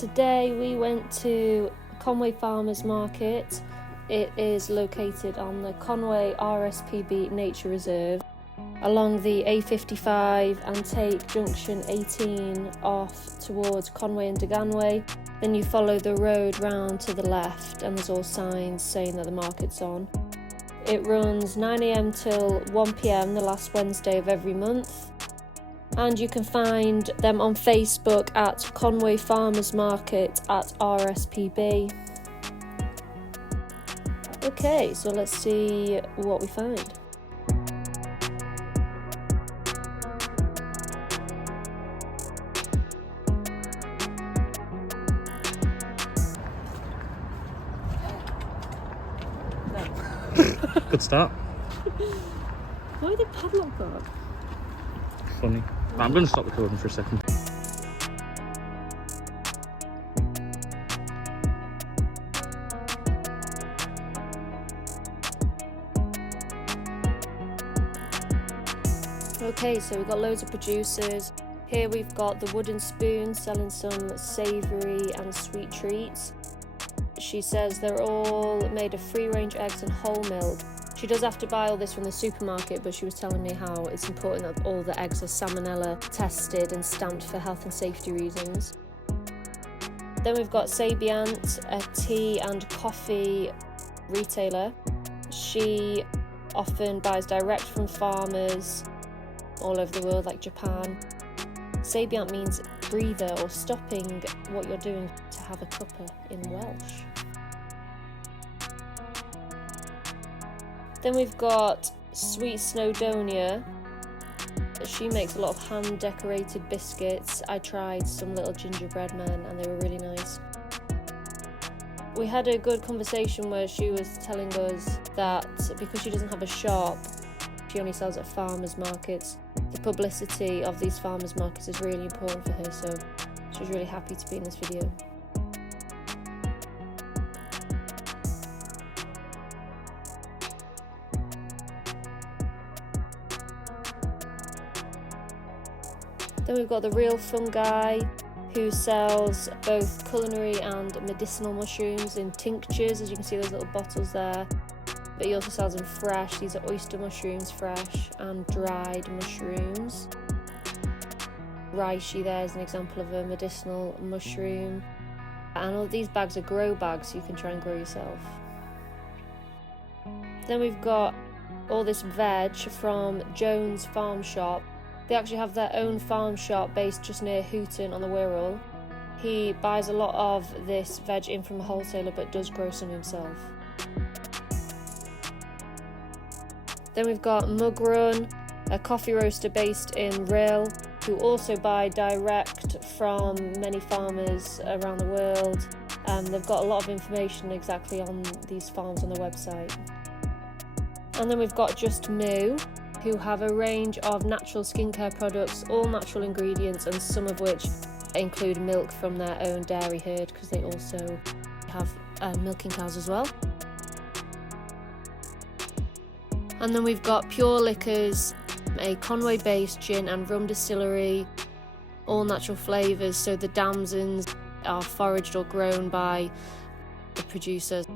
Today we went to Conwy Farmers Market. It is located on the Conwy RSPB Nature Reserve along the A55 and take junction 18 off towards Conwy and Deganwy. Then you follow the road round to the left and there's all signs saying that the market's on. It runs 9 AM till 1 PM the last Wednesday of every month. And you can find them on Facebook at Conwy Farmers Market at RSPB. Okay, so let's see what we find. Good start. Why did padlock that? Funny. I'm going to stop recording for a second. Okay, so we've got loads of producers. Here we've got the Wooden Spoon selling some savoury and sweet treats. She says they're all made of free-range eggs and whole milk. She does have to buy all this from the supermarket, but she was telling me how it's important that all the eggs are salmonella tested and stamped for health and safety reasons. Then we've got Sabiant, a tea and coffee retailer. She often buys direct from farmers all over the world, like Japan. Sabiant means breather or stopping what you're doing to have a cuppa in Welsh. Then we've got Sweet Snowdonia. She makes a lot of hand decorated biscuits. I tried some little gingerbread men and they were really nice. We had a good conversation where she was telling us that because she doesn't have a shop, she only sells at farmers markets. The publicity of these farmers markets is really important for her, so she was really happy to be in this video. Then we've got the Real Fungi, who sells both culinary and medicinal mushrooms in tinctures, as you can see those little bottles there. But he also sells them fresh. These are oyster mushrooms fresh and dried mushrooms. Reishi there is an example of a medicinal mushroom. And all these bags are grow bags, so you can try and grow yourself. Then we've got all this veg from Jones Farm Shop. They actually have their own farm shop based just near Hooton on the Wirral. He buys a lot of this veg in from a wholesaler but does grow some himself. Then we've got Mugrun, a coffee roaster based in Rill, who also buy direct from many farmers around the world. They've got a lot of information exactly on these farms on their website. And then we've got Just Moo, who have a range of natural skincare products, all natural ingredients, and some of which include milk from their own dairy herd, because they also have milking cows as well. And then we've got Pure Liquors, a Conwy-based gin and rum distillery, all natural flavours, so the damsons are foraged or grown by the producers.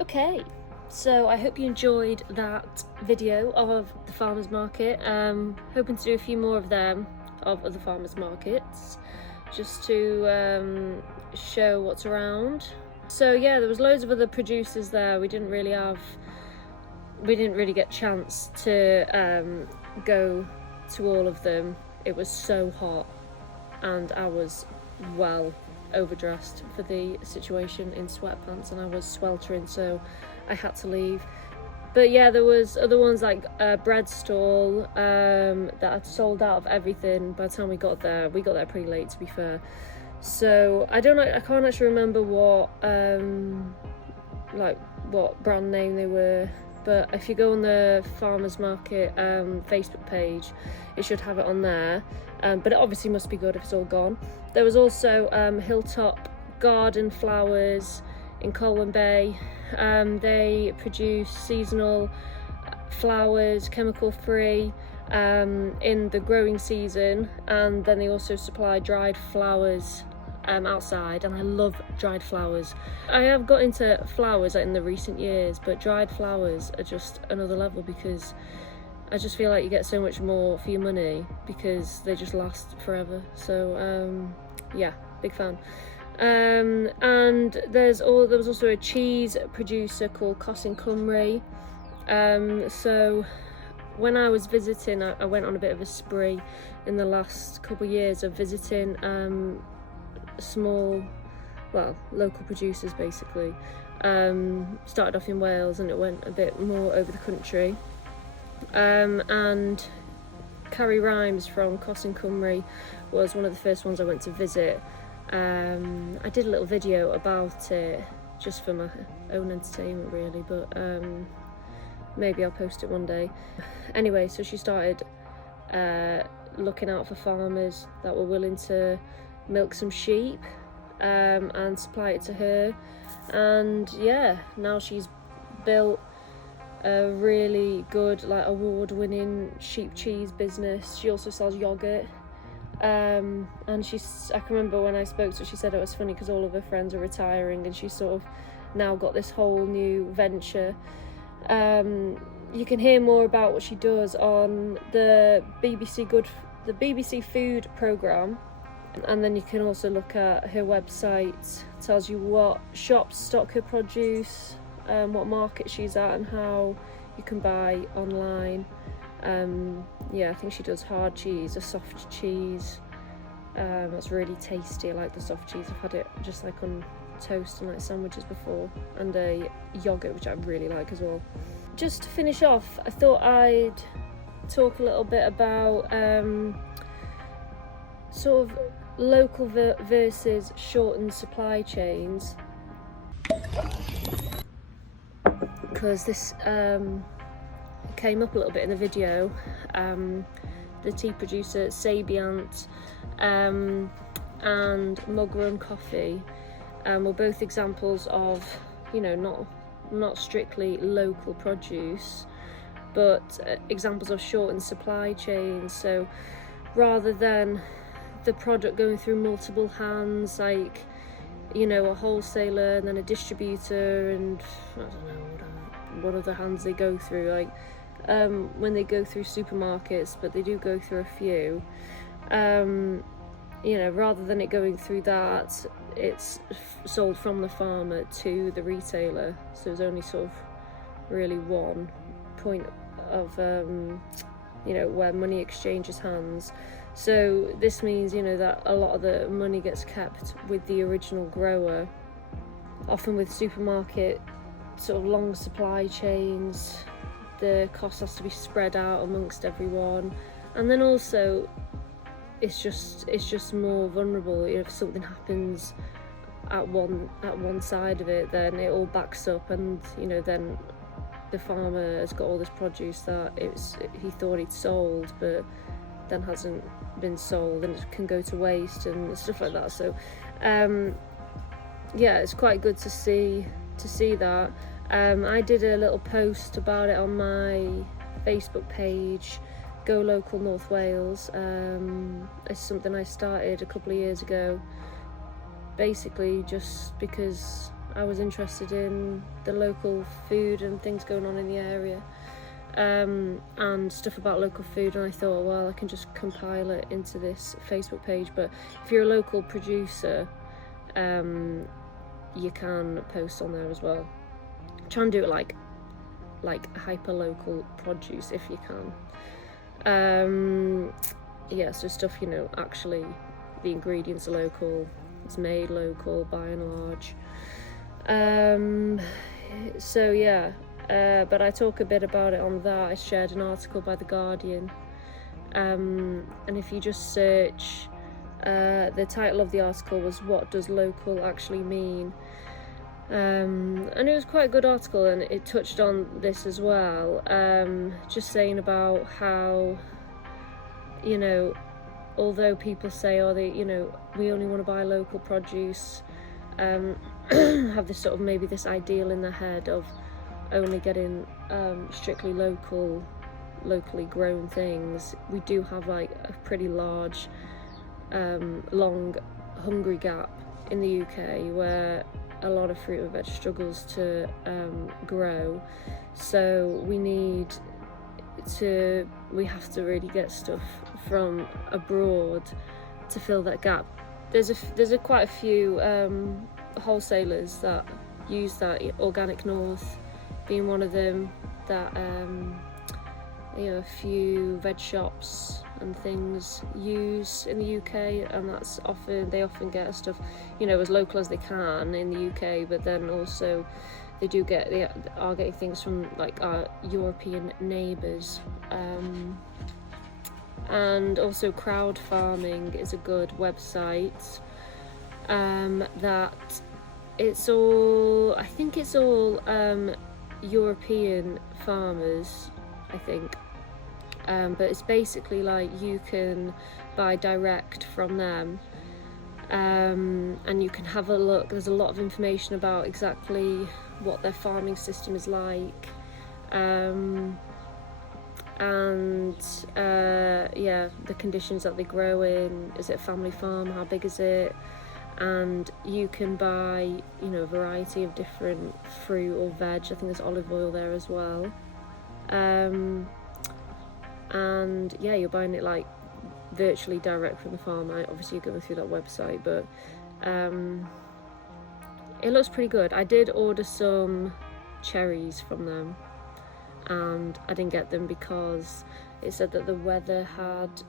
Okay, so I hope you enjoyed that video of the farmers market. Hoping to do a few more of them, of other farmers markets, just to show what's around. So yeah, there was loads of other producers there. We didn't really get chance to go to all of them. It was so hot and I was well overdressed for the situation in sweatpants and I was sweltering, so I had to leave. But yeah, there was other ones like a bread stall that had sold out of everything by the time we got there. We got there pretty late, to be fair. So I can't actually remember what what brand name they were, but if you go on the farmers market Facebook page, it should have it on there. But it obviously must be good if it's all gone. There was also Hilltop Garden Flowers in Colwyn Bay. They produce seasonal flowers, chemical free, in the growing season, and then they also supply dried flowers outside, and I love dried flowers. I have got into flowers in the recent years, but dried flowers are just another level, because I just feel like you get so much more for your money because they just last forever. So yeah, big fan. And there was also a cheese producer called Conwy. So when I was visiting, I went on a bit of a spree in the last couple of years of visiting small, well, local producers basically. Started off in Wales and it went a bit more over the country. And Carrie Rhymes from Conwy was one of the first ones I went to visit. I did a little video about it just for my own entertainment really, but maybe I'll post it one day. Anyway, so she started looking out for farmers that were willing to milk some sheep and supply it to her, and yeah, now she's built a really good, like, award-winning sheep cheese business. She also sells yogurt, and I can remember when I spoke to her, she said it was funny because all of her friends are retiring and she's sort of now got this whole new venture. You can hear more about what she does on the BBC Food programme, and then you can also look at her website. It tells you what shops stock her produce, what market she's at, and how you can buy online. Yeah, I think she does hard cheese, a soft cheese. That's really tasty. I like the soft cheese. I've had it just like on toast and like sandwiches before, and a yogurt, which I really like as well. Just to finish off, I thought I'd talk a little bit about sort of local versus shortened supply chains, because this came up a little bit in the video. The tea producer Sabiant and Mug Run Coffee were both examples of, you know, not strictly local produce, but examples of shortened supply chains. So rather than the product going through multiple hands, like, you know, a wholesaler and then a distributor, and I don't know what other hands they go through, like when they go through supermarkets, but they do go through a few. You know, rather than it going through that, it's sold from the farmer to the retailer. So there's only sort of really one point of you know, where money exchanges hands. So this means, you know, that a lot of the money gets kept with the original grower. Often with supermarket sort of long supply chains, the cost has to be spread out amongst everyone, and then also it's just more vulnerable. You know, if something happens at one side of it, then it all backs up, and you know, then the farmer has got all this produce that he thought he'd sold, but then hasn't been sold, and it can go to waste and stuff like that. So yeah, it's quite good to see that. I did a little post about it on my Facebook page, Go Local North Wales. It's something I started a couple of years ago, basically just because I was interested in the local food and things going on in the area, and stuff about local food, and I thought, well, I can just compile it into this Facebook page. But if you're a local producer, you can post on there as well. Try and do it like hyper local produce if you can. Yeah, so stuff, you know, actually the ingredients are local, it's made local by and large. So yeah, but I talk a bit about it on that. I shared an article by The Guardian, and if you just search, the title of the article was "What Does Local Actually Mean?" And it was quite a good article, and it touched on this as well, just saying about how, you know, although people say, oh, you know, we only want to buy local produce, have this sort of maybe this ideal in their head of, only getting strictly locally grown things, we do have like a pretty large long hungry gap in the UK where a lot of fruit and veg struggles to grow, so we have to really get stuff from abroad to fill that gap. There's quite a few wholesalers that use that, Organic North being one of them, that a few veg shops and things use in the UK, and they often get stuff as local as they can in the UK, but then also they are getting things from like our European neighbours. And also CROWDFARMING is a good website that I think it's all European farmers, I think, but it's basically like you can buy direct from them, and you can have a look. There's a lot of information about exactly what their farming system is like, and the conditions that they grow in. Is it a family farm? How big is it? And you can buy a variety of different fruit or veg. I think there's olive oil there as well, and you're buying it like virtually direct from the farm. Obviously you're going through that website, but it looks pretty good. I did order some cherries from them, and I didn't get them because it said that the weather had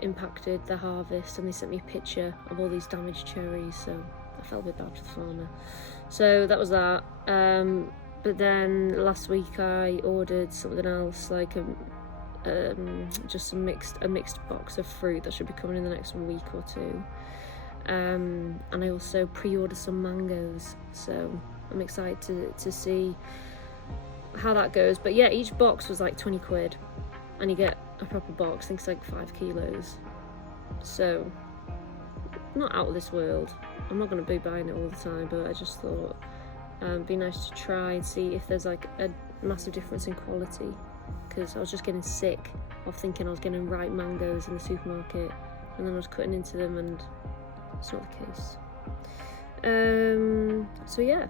impacted the harvest, and they sent me a picture of all these damaged cherries, so I felt a bit bad for the farmer. So that was that. But then last week I ordered something else, like just a mixed box of fruit that should be coming in the next week or two. And I also pre-ordered some mangoes, so I'm excited to see how that goes. But yeah, each box was like 20 quid, and you get a proper box. I think it's like 5 kilos, so not out of this world. I'm not going to be buying it all the time, but I just thought it'd be nice to try and see if there's like a massive difference in quality, because I was just getting sick of thinking I was getting ripe mangoes in the supermarket, and then I was cutting into them and it's not the case. So yeah.